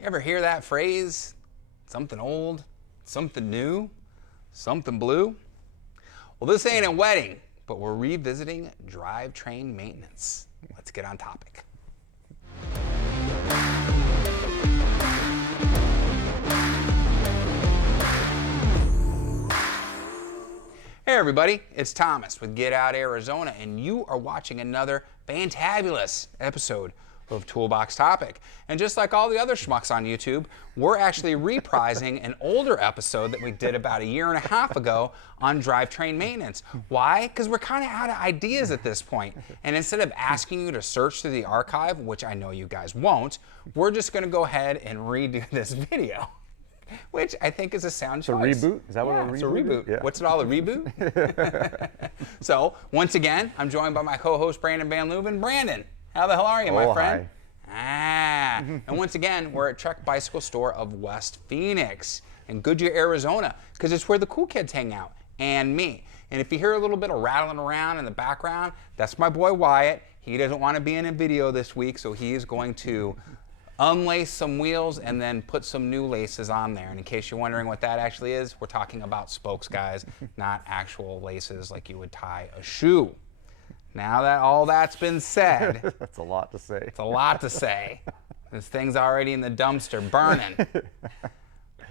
You ever hear that phrase? Something old, something new, something blue? Well, this ain't a wedding, but we're revisiting drivetrain maintenance. Let's get on topic. Hey everybody, it's Thomas with Get Out Arizona, and you are watching another fantabulous episode of Toolbox Topic. And just like all the other schmucks on YouTube, we're actually reprising an older episode that we did about a year and a half ago on drivetrain maintenance. Why? Because we're kind of out of ideas at this point. And instead of asking you to search through the archive, which I know you guys won't, we're just going to go ahead and redo this video. Which I think is a sound choice. It's a reboot? Is that what a reboot is? It's a reboot. Yeah. What's it all, a reboot? So, once again, I'm joined by my co-host, Brandon Van Leuven. Brandon, how the hell are you, my friend? Hi. And once again, we're at Trek Bicycle Store of West Phoenix in Goodyear, Arizona, because it's where the cool kids hang out, and me. And if you hear a little bit of rattling around in the background, that's my boy Wyatt. He doesn't want to be in a video this week, so he is going to unlace some wheels and then put some new laces on there. And in case you're wondering what that actually is, we're talking about spokes, guys, not actual laces like you would tie a shoe. Now that all that's been said, that's a lot to say. It's a lot to say. This thing's already in the dumpster burning.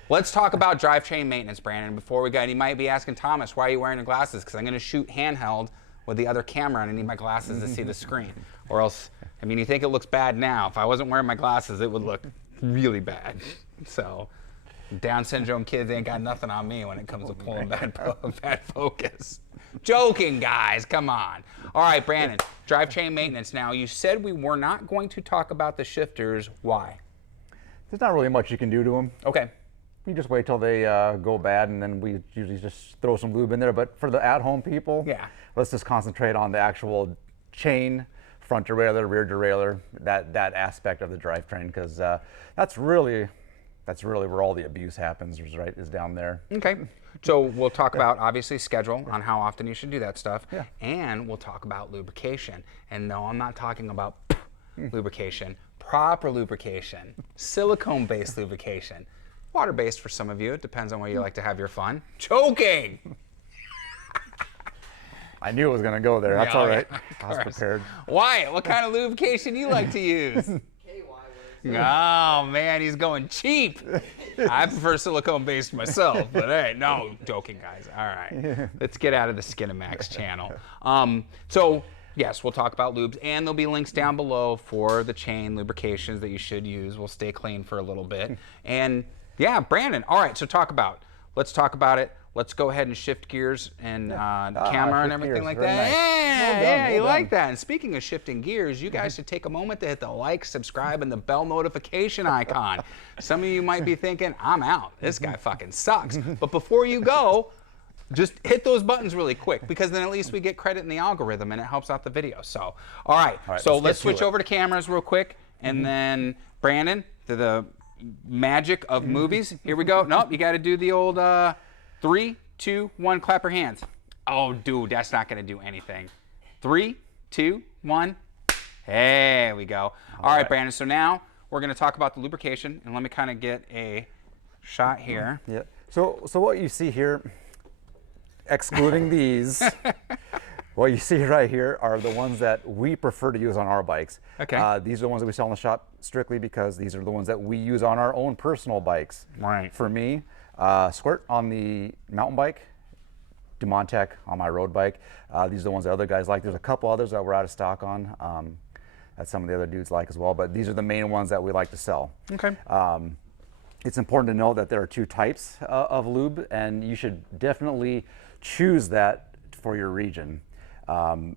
Let's talk about drivetrain maintenance, Brandon. Before we go, and you might be asking Thomas, why are you wearing the glasses? Because I'm going to shoot handheld with the other camera and I need my glasses to see the screen. Or else, I mean, you think it looks bad now. If I wasn't wearing my glasses, it would look really bad. So, Down syndrome kids ain't got nothing on me when it comes to pulling bad focus. Joking, guys, come on. All right, Brandon, drivetrain maintenance. Now, you said we were not going to talk about the shifters. Why? There's not really much you can do to them. Okay. You just wait till they go bad, and then we usually just throw some lube in there. But for the at-home people, yeah, let's just concentrate on the actual chain, front derailleur, rear derailleur, that aspect of the drivetrain, because that's really where all the abuse happens, right, is down there. Okay. So we'll talk about, obviously, schedule on how often you should do that stuff. Yeah. And we'll talk about lubrication. And no, I'm not talking about lubrication. Proper lubrication. Silicone-based lubrication. Water-based for some of you. It depends on where you like to have your fun. Choking! I knew it was going to go there. That's all right. I was prepared. Wyatt, what kind of lubrication do you like to use? Oh man, he's going cheap. I prefer silicone-based myself, but hey, no, joking, guys. All right, let's get out of the Skinamax channel. So yes, we'll talk about lubes, and there'll be links down below for the chain lubrications that you should use. We'll stay clean for a little bit, and yeah, Brandon. All right, so let's talk about it. Let's go ahead and shift gears and camera and everything like that. Nice. Yeah, you like that. And speaking of shifting gears, you guys should take a moment to hit the like, subscribe, and the bell notification icon. Some of you might be thinking, I'm out. This guy fucking sucks. But before you go, just hit those buttons really quick, because then at least we get credit in the algorithm and it helps out the video. So, all right, so let's switch over to cameras real quick. And then, Brandon, to the magic of movies. Here we go. Nope, you got to do the old 3, 2, 1, clap your hands. Oh, dude, that's not going to do anything. 3, 2, 1. There we go. All right, Brandon, so now we're going to talk about the lubrication, and let me kind of get a shot here. Yeah. So what you see here, excluding these, what you see right here are the ones that we prefer to use on our bikes. Okay. These are the ones that we sell in the shop strictly because these are the ones that we use on our own personal bikes. Right. For me, Squirt on the mountain bike, Demontech on my road bike. These are the ones that other guys like. There's a couple others that we're out of stock on that some of the other dudes like as well, but these are the main ones that we like to sell. Okay. It's important to know that there are two types of lube, and you should definitely choose that for your region.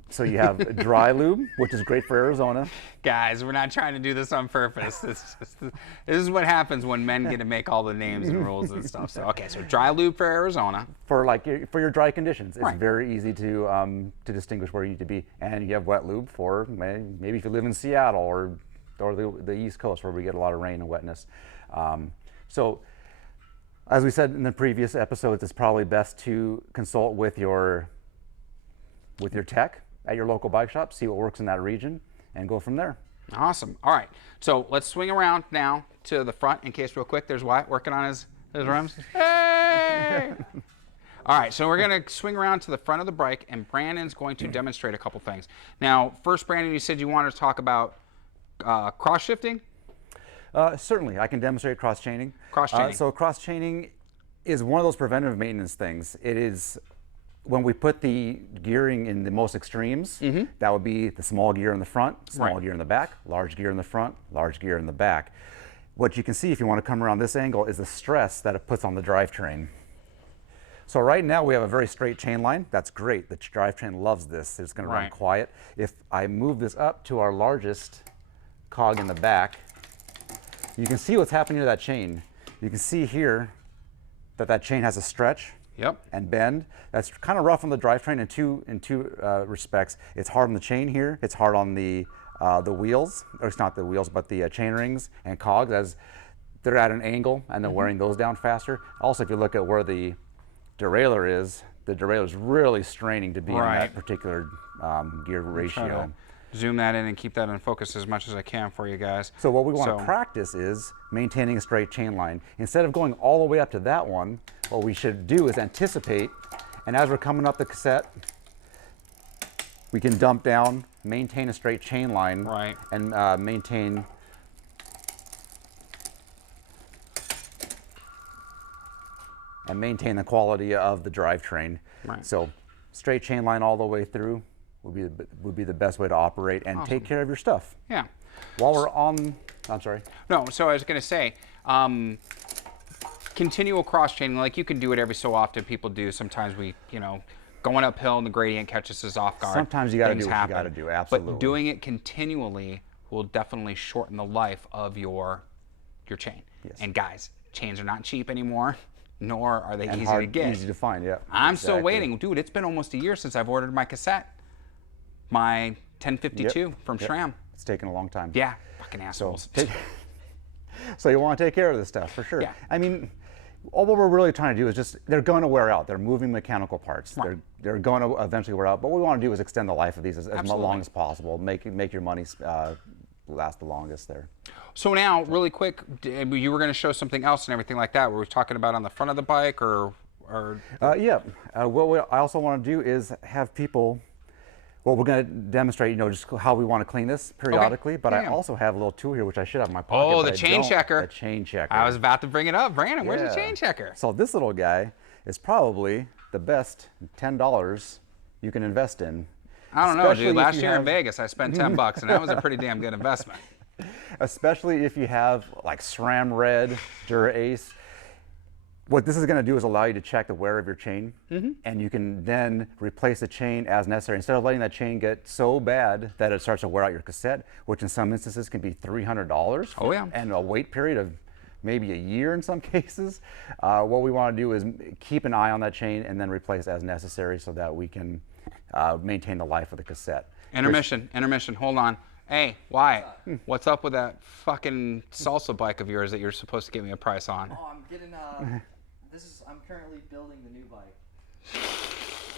So you have dry lube, which is great for Arizona. Guys, we're not trying to do this on purpose. This is what happens when men get to make all the names and rules and stuff. So okay, so dry lube for Arizona. For your dry conditions, it's right. very easy to distinguish where you need to be. And you have wet lube for maybe if you live in Seattle or the East Coast where we get a lot of rain and wetness. So as we said in the previous episodes, it's probably best to consult with your tech at your local bike shop, see what works in that region, and go from there. Awesome. All right, so let's swing around now to the front in case real quick. There's Wyatt working on his rims. Hey! All right, so we're going to swing around to the front of the bike, and Brandon's going to demonstrate a couple things. Now, first, Brandon, you said you wanted to talk about cross-shifting? Certainly, I can demonstrate cross-chaining. Cross-chaining. So cross-chaining is one of those preventive maintenance things. It is when we put the gearing in the most extremes, that would be the small gear in the front, small gear in the back, large gear in the front, large gear in the back. What you can see if you want to come around this angle is the stress that it puts on the drivetrain. So right now we have a very straight chain line. That's great. The drivetrain loves this. It's going to run quiet. If I move this up to our largest cog in the back, you can see what's happening to that chain. You can see here that that chain has a stretch and bend. That's kind of rough on the drivetrain in two respects. It's hard on the chain here. It's hard on the wheels, or it's not the wheels, but the chain rings and cogs as they're at an angle and they're wearing those down faster. Also, if you look at where the derailleur is, the derailleur is really straining to be in that particular gear ratio. Zoom that in and keep that in focus as much as I can for you guys. So what we want to practice is maintaining a straight chain line. Instead of going all the way up to that one, what we should do is anticipate, and as we're coming up the cassette, we can dump down, maintain a straight chain line, and maintain the quality of the drivetrain. So straight chain line all the way through would be the best way to operate and take care of your stuff. Yeah. While we're on, I'm sorry. No, so I was going to say, continual cross chaining, like you can do it every so often. People do. Sometimes we, going uphill and the gradient catches us off guard. Sometimes you got to do what you got to do. Absolutely. But doing it continually will definitely shorten the life of your chain. Yes. And guys, chains are not cheap anymore. Nor are they easy to get. Easy to find, yeah. I'm still waiting. Dude, it's been almost a year since I've ordered my cassette. My 1052 from SRAM. It's taken a long time. Yeah, fucking assholes. So you want to take care of this stuff, for sure. Yeah. I mean, all what we're really trying to do is just, they're going to wear out. They're moving mechanical parts. They're going to eventually wear out. But what we want to do is extend the life of these as long as possible. Make your money last the longest there. So now, really quick, you were going to show something else and everything like that. Were we talking about on the front of the bike or? Yeah. What I also want to do is have people. Well, we're going to demonstrate, just how we want to clean this periodically. But I also have a little tool here, which I should have in my pocket. Oh, the chain checker. The chain checker. I was about to bring it up, Brandon. Where's the chain checker? So this little guy is probably the best $10 you can invest in. I don't know, dude. Last year in Vegas, I spent $10, and that was a pretty damn good investment. Especially if you have like SRAM Red, Dura-Ace. What this is going to do is allow you to check the wear of your chain, and you can then replace the chain as necessary. Instead of letting that chain get so bad that it starts to wear out your cassette, which in some instances can be $300. Oh yeah. And a wait period of maybe a year in some cases. What we want to do is keep an eye on that chain and then replace as necessary so that we can maintain the life of the cassette. Intermission, hold on. Hey, Wyatt, what's up with that fucking salsa bike of yours that you're supposed to give me a price on? Oh, I'm getting, I'm currently building the new bike.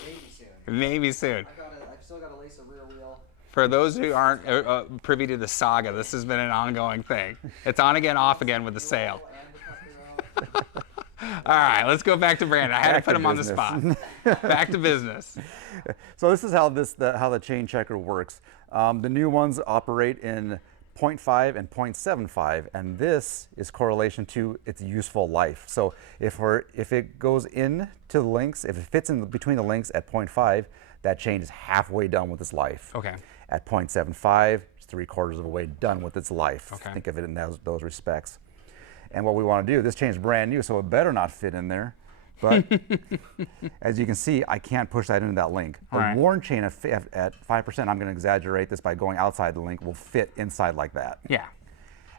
Maybe soon. Maybe soon. I've still got to lace a rear wheel. For those who aren't privy to the saga, this has been an ongoing thing. It's on again, off again with the sale. All right, let's go back to Brandon. I had to put him on the spot. Back to business. So this is how the chain checker works. The new ones operate in 0.5 and 0.75, and this is correlation to its useful life. So if it goes into the links, if it fits in between the links at 0.5, that chain is halfway done with its life. Okay. At 0.75, it's 3/4 of the way done with its life. Okay. Think of it in those respects. And what we want to do, this chain is brand new, so it better not fit in there. But as you can see, I can't push that into that link. A worn chain at 5%, I'm going to exaggerate this by going outside the link, will fit inside like that. Yeah.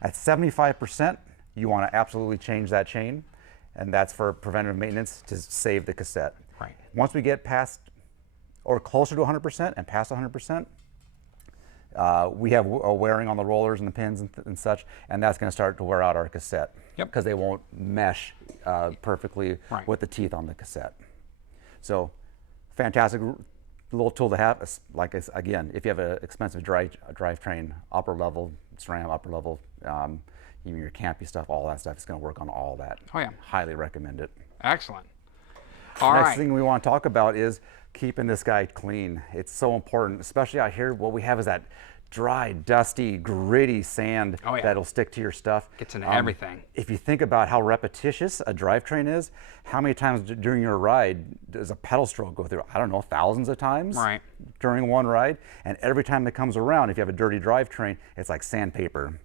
At 75%, you want to absolutely change that chain, and that's for preventive maintenance to save the cassette. Right. Once we get past or closer to 100% and past 100%, we have a wearing on the rollers and the pins and such, and that's going to start to wear out our cassette. Yep. Because they won't mesh perfectly with the teeth on the cassette. So, fantastic little tool to have. Again, if you have an expensive drivetrain, upper level SRAM, upper level, even your campy stuff, all that stuff is going to work on all that. Oh yeah. Highly recommend it. Excellent. All right. Next thing we want to talk about is keeping this guy clean. It's so important, especially out here. What we have is that dry, dusty, gritty sand that'll stick to your stuff. Gets into everything. If you think about how repetitious a drivetrain is, how many times during your ride does a pedal stroke go through? I don't know, thousands of times during one ride. And every time that comes around, if you have a dirty drivetrain, it's like sandpaper.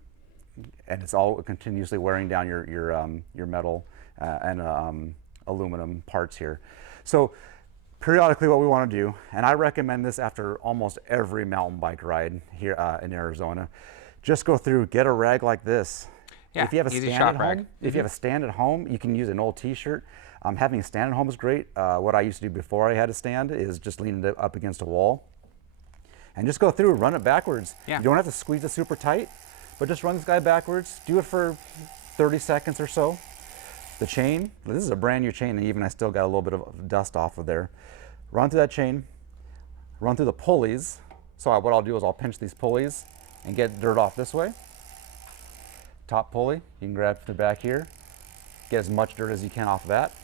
And it's all continuously wearing down your metal and aluminum parts here. So periodically what we want to do, and I recommend this after almost every mountain bike ride here in Arizona, just go through, get a rag like this. Yeah, if you have a easy stand shop at rag. home, if you have a stand at home, you can use an old t-shirt. Having a stand at home is great. What I used to do before I had a stand is just lean it up against a wall and just go through, run it backwards. Yeah. You don't have to squeeze it super tight, but just run this guy backwards. Do it for 30 seconds or so. The chain, this is a brand new chain, and even I still got a little bit of dust off of there. Run through that chain, run through the pulleys. So what I'll do is I'll pinch these pulleys and get dirt off this way. Top pulley, you can grab the back here, get as much dirt as you can off of that.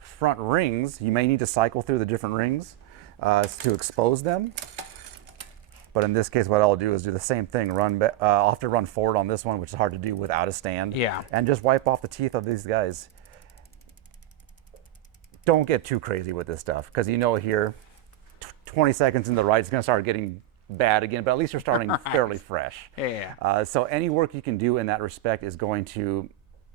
Front rings, you may need to cycle through the different rings to expose them. But in this case, what I'll do is do the same thing. I'll have to run forward on this one, which is hard to do without a stand. Yeah. And just wipe off the teeth of these guys. Don't get too crazy with this stuff, because you know here, 20 seconds in the ride, it's going to start getting bad again, but at least you're starting fairly fresh. Yeah. So any work you can do in that respect is going to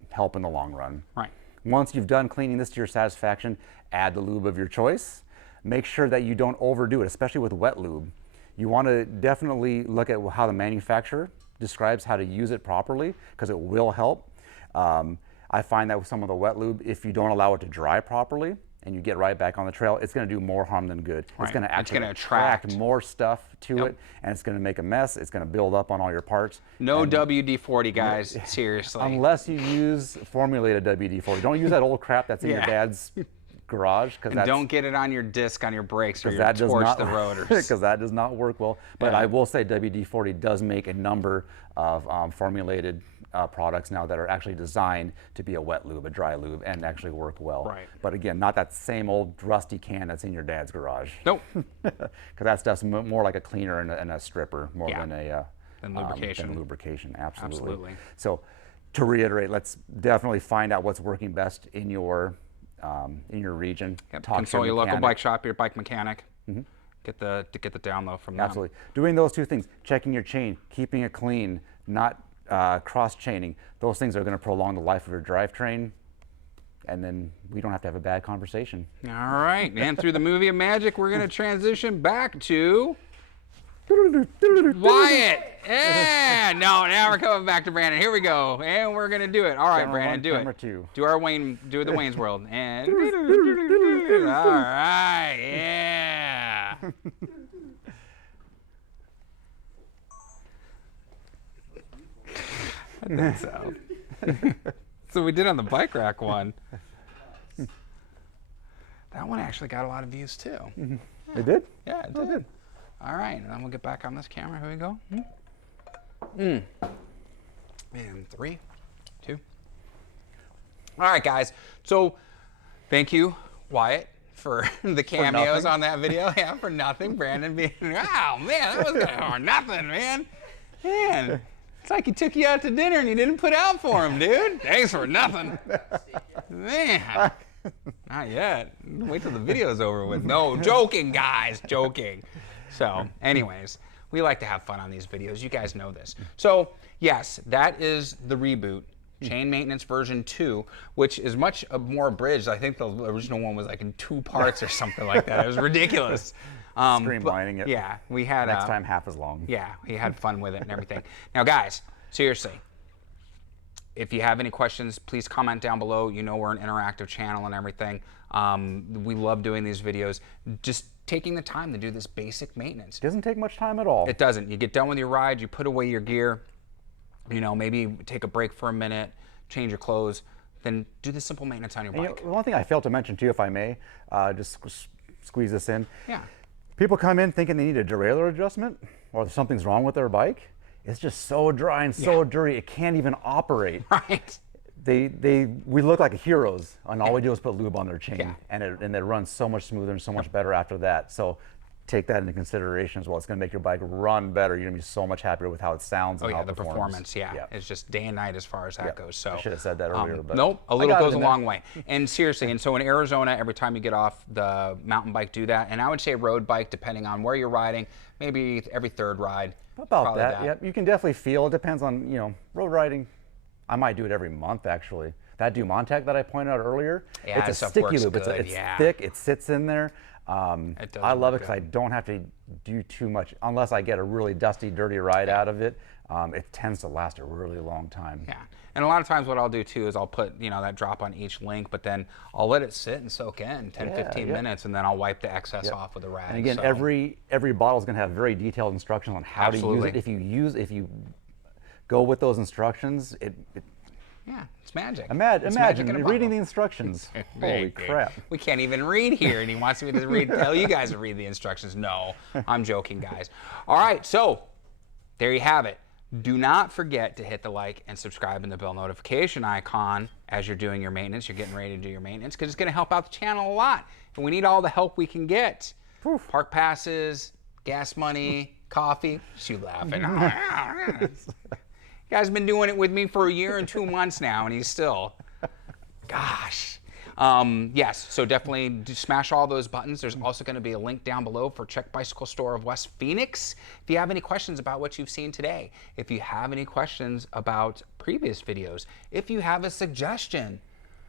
help in the long run. Right. Once you've done cleaning this to your satisfaction, add the lube of your choice. Make sure that you don't overdo it, especially with wet lube. You want to definitely look at how the manufacturer describes how to use it properly, because it will help. I find that with some of the wet lube, if you don't allow it to dry properly and you get right back on the trail, it's going to do more harm than good. Right. It's going to actually attract more stuff to it, and it's going to make a mess. It's going to build up on all your parts. No WD-40, guys. Seriously. Unless you use formulated WD-40. Don't use that old crap that's in your dad's garage. And don't get it on your disc on your brakes, or you'll that torch the rotors. Because that does not work well. But I will say WD-40 does make a number of formulated products now that are actually designed to be a wet lube, a dry lube, and actually work well. Right. But again, not that same old rusty can that's in your dad's garage. Nope. Because that stuff's more like a cleaner and a stripper more than lubrication. Than lubrication, absolutely. Absolutely. So to reiterate, let's definitely find out what's working best in your region. Yep. Talk to Consult your local mechanic. bike shop, your bike mechanic. Get the download from them. Absolutely. Doing those two things, checking your chain, keeping it clean, not cross-chaining, those things are going to prolong the life of your drivetrain, and then we don't have to have a bad conversation. All right, and through the movie of magic, we're going to transition back to Wyatt. Yeah, no, now we're coming back to Brandon. Here we go, and we're going to do it. All right, Camera Brandon, one, do camera it. two. Do the Wayne's World. And all right, yeah. I think so. So we did on the bike rack one. That one actually got a lot of views too. It did? Yeah, it did. All right, and then we'll get back on this camera. Here we go. And 3, 2. All right, guys. So thank you, Wyatt, for the cameos on that video. Yeah, for nothing. Brandon being, oh man, that was for nothing, man. Man, it's like he took you out to dinner and you didn't put out for him, dude. Thanks for nothing. Man. Not yet. Wait till the video's over with. No, joking, guys, joking. So, anyways, we like to have fun on these videos. You guys know this. So, yes, that is the reboot, Chain Maintenance version 2, which is much more abridged. I think the original one was like in 2 parts or something like that. It was ridiculous. Streamlining it. Yeah, we had Next time, half as long. Yeah, we had fun with it and everything. Now, guys, seriously, if you have any questions, please comment down below. You know we're an interactive channel and everything. We love doing these videos. Just taking the time to do this basic maintenance. Doesn't take much time at all. It doesn't. You get done with your ride, you put away your gear, you know, maybe take a break for a minute, change your clothes, then do the simple maintenance on your bike. You know, one thing I failed to mention too, if I may, just squeeze this in. Yeah. People come in thinking they need a derailleur adjustment or something's wrong with their bike. it's just so dry and so dirty, it can't even operate. Right. We look like heroes, and all we do is put lube on their chain, and it runs so much smoother and so much better after that. So take that into consideration as well. It's going to make your bike run better. You're going to be so much happier with how it sounds and how it performs. Performance, it's just day and night as far as that goes. So I should have said that earlier, but nope, a little goes a long way. And seriously, and so in Arizona, every time you get off the mountain bike, do that. And I would say road bike, depending on where you're riding, maybe every third ride. About that. Yep. You can definitely feel. It depends on, you know, road riding. I might do it every month actually. That Dumont-Tech that I pointed out earlier, it's a sticky lube. It's thick. It sits in there. I love it because I don't have to do too much unless I get a really dusty, dirty ride out of it. It tends to last a really long time. Yeah, and a lot of times what I'll do too is I'll put, you know, that drop on each link, but then I'll let it sit and soak in 10, 15 minutes, and then I'll wipe the excess off with a rag. And again, every bottle is going to have very detailed instructions on how to use it. If you go with those instructions, yeah, it's magic. Imagine reading the instructions. Holy crap. We can't even read here, and he wants me to tell you guys to read the instructions. No, I'm joking, guys. All right, so there you have it. Do not forget to hit the like and subscribe and the bell notification icon as you're doing your maintenance. You're getting ready to do your maintenance, because it's going to help out the channel a lot. And we need all the help we can get. Park passes, gas money, coffee. She laughing. Guy's been doing it with me for 1 year and 2 months now, and he's still, gosh. Yes, so definitely smash all those buttons. There's also going to be a link down below for Czech Bicycle Store of West Phoenix. If you have any questions about what you've seen today, if you have any questions about previous videos, if you have a suggestion,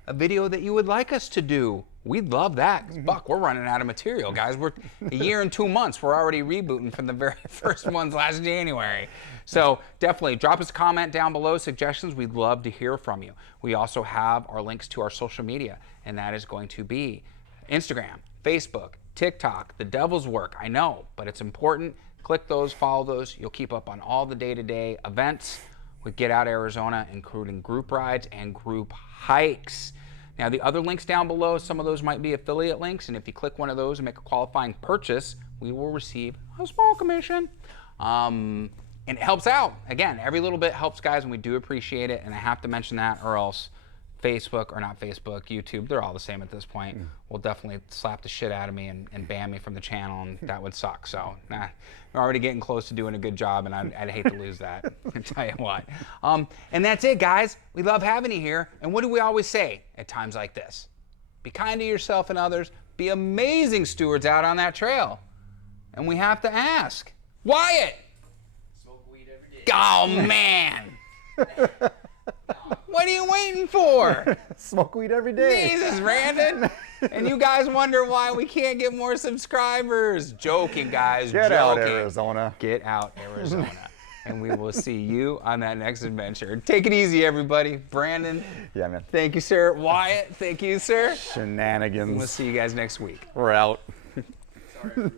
a video that you would like us to do, we'd love that. Fuck, we're running out of material, guys. We're 1 year and 2 months. We're already rebooting from the very first ones last January. So definitely drop us a comment down below, suggestions. We'd love to hear from you. We also have our links to our social media, and that is going to be Instagram, Facebook, TikTok, the devil's work, I know, but it's important. Click those, follow those. You'll keep up on all the day-to-day events with Get Out Arizona, including group rides and group hikes. Now, the other links down below, some of those might be affiliate links, and if you click one of those and make a qualifying purchase, we will receive a small commission. And it helps out. Again, every little bit helps, guys, and we do appreciate it, and I have to mention that, or else Facebook, or not Facebook, YouTube, they're all the same at this point, will definitely slap the shit out of me and ban me from the channel, and that would suck. So, nah, we're already getting close to doing a good job, and I'd hate to lose that. I tell you what. And that's it, guys. We love having you here. And what do we always say at times like this? Be kind to yourself and others. Be amazing stewards out on that trail. And we have to ask, Wyatt! Smoke weed every day. Oh, man! What are you waiting for? Smoke weed every day. Jesus, Brandon. And you guys wonder why we can't get more subscribers. Joking, guys. Get out, Arizona. Get out, Arizona. And we will see you on that next adventure. Take it easy, everybody. Brandon. Yeah, man. Thank you, sir. Wyatt, thank you, sir. Shenanigans. We'll see you guys next week. We're out. Sorry.